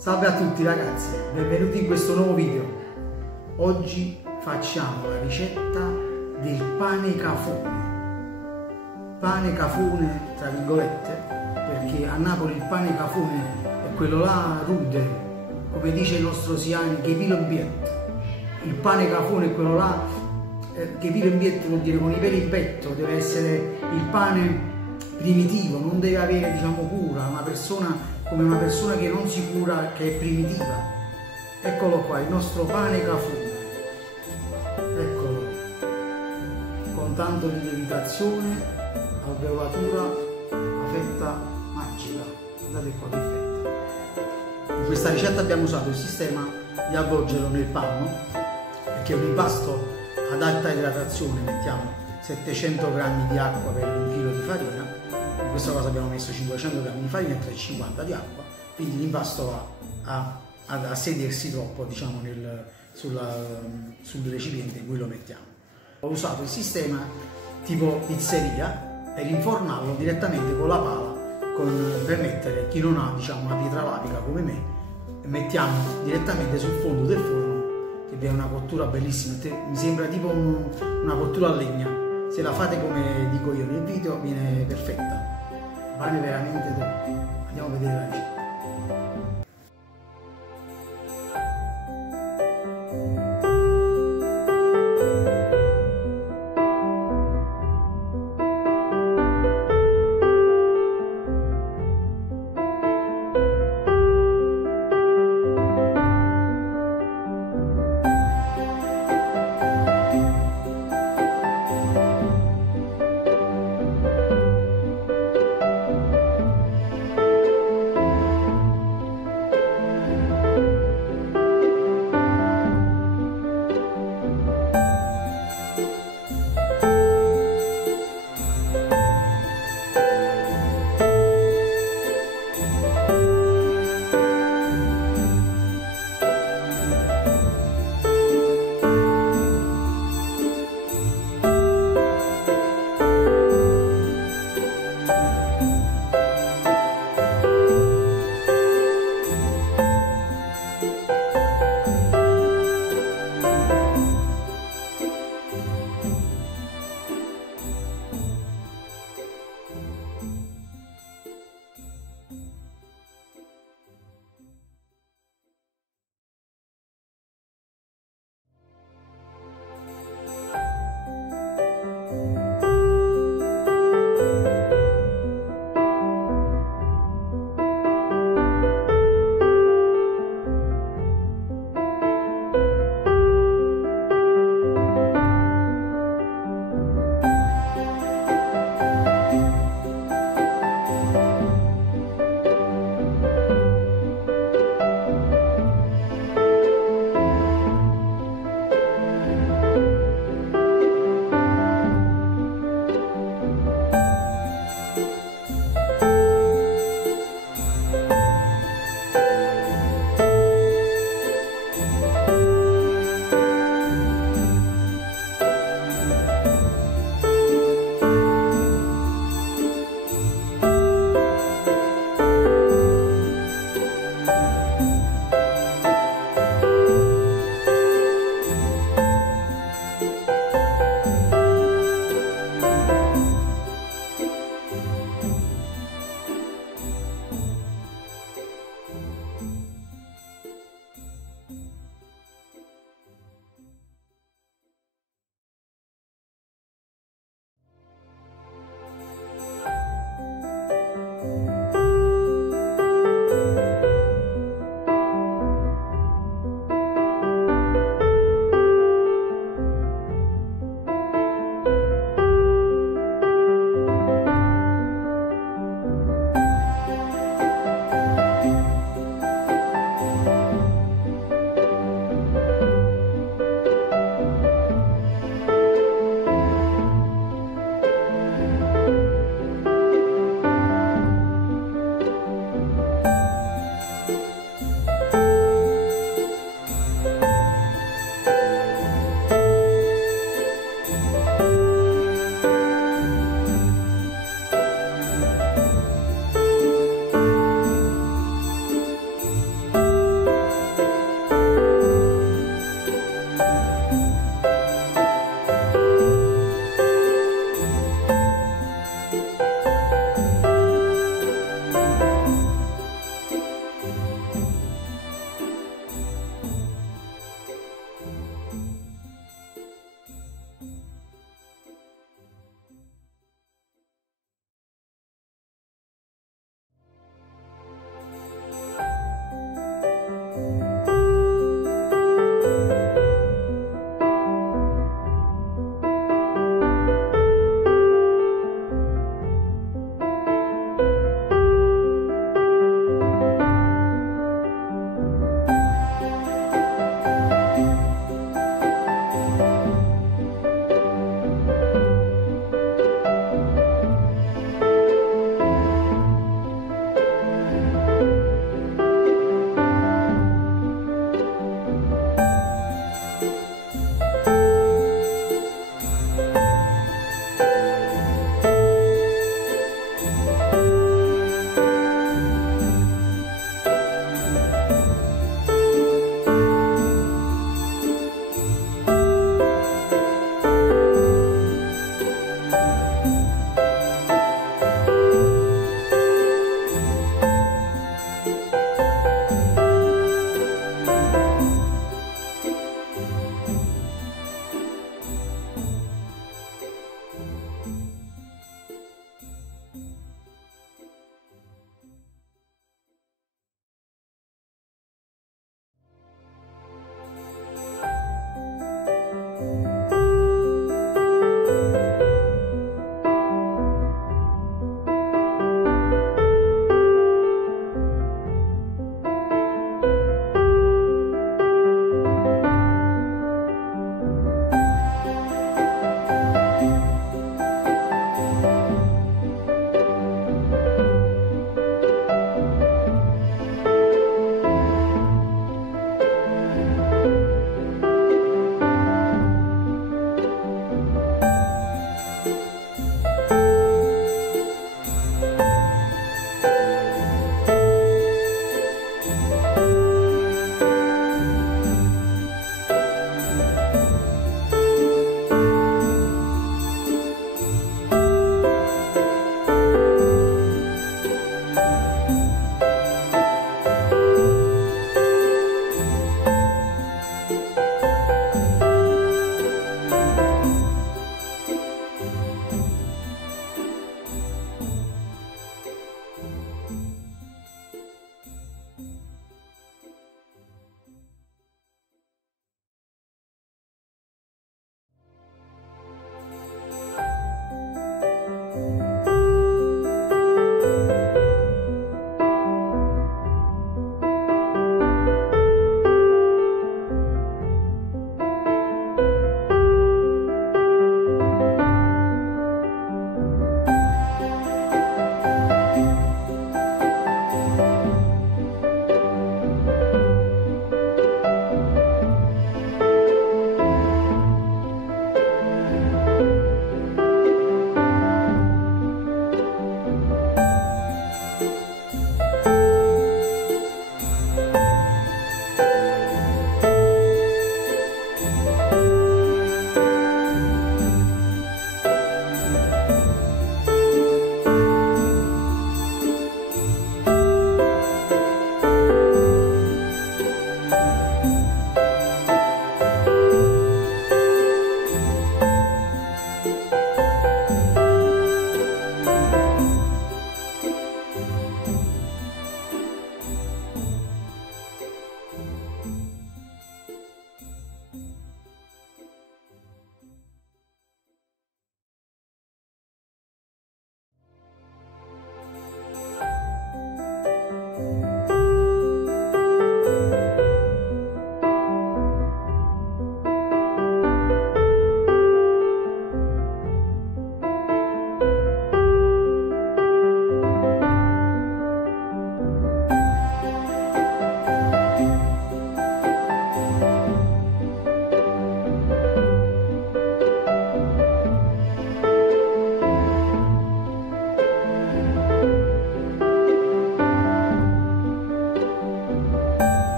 Salve a tutti ragazzi, benvenuti in questo nuovo video. Oggi facciamo la ricetta del pane cafone. Pane cafone tra virgolette, perché a Napoli il pane cafone è quello là rude, come dice il nostro Siani, che pilo in pietto. Il pane cafone è quello là che pilo in pietto, vuol dire con i peli in petto, deve essere il pane primitivo, non deve avere, diciamo, cura, come una persona che non si cura, che è primitiva. Eccolo qua, il nostro pane cafone, eccolo, con tanto di lievitazione, alveolatura, la fetta magica, guardate qua che fetta. In questa ricetta abbiamo usato il sistema di avvolgerlo nel panno, perché è un impasto ad alta idratazione, mettiamo 700 g di acqua per un chilo di farina. In questa cosa abbiamo messo 500 g di farina e 350 di acqua, quindi l'impasto va a sedersi troppo, diciamo, sul recipiente in cui lo mettiamo. Ho usato il sistema tipo pizzeria per infornarlo direttamente con la pala, per mettere, chi non ha, diciamo, una pietra lavica come me, mettiamo direttamente sul fondo del forno, che viene una cottura bellissima, mi sembra tipo una cottura a legna. Se la fate come dico io nel video viene perfetta, pane veramente top. Andiamo a vedere la ricetta.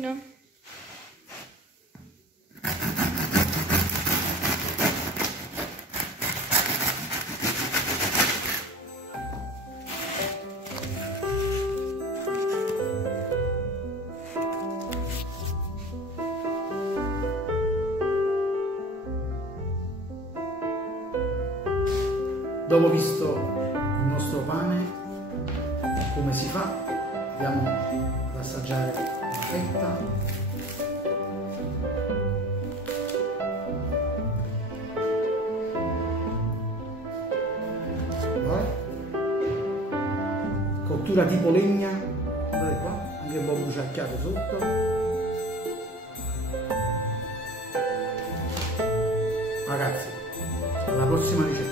farina. Dopo visto il nostro pane, come si fa, andiamo ad assaggiare una fetta. Cottura tipo legna, guardate qua, anche un po' bruciacchiato sotto. Ragazzi, alla prossima ricetta.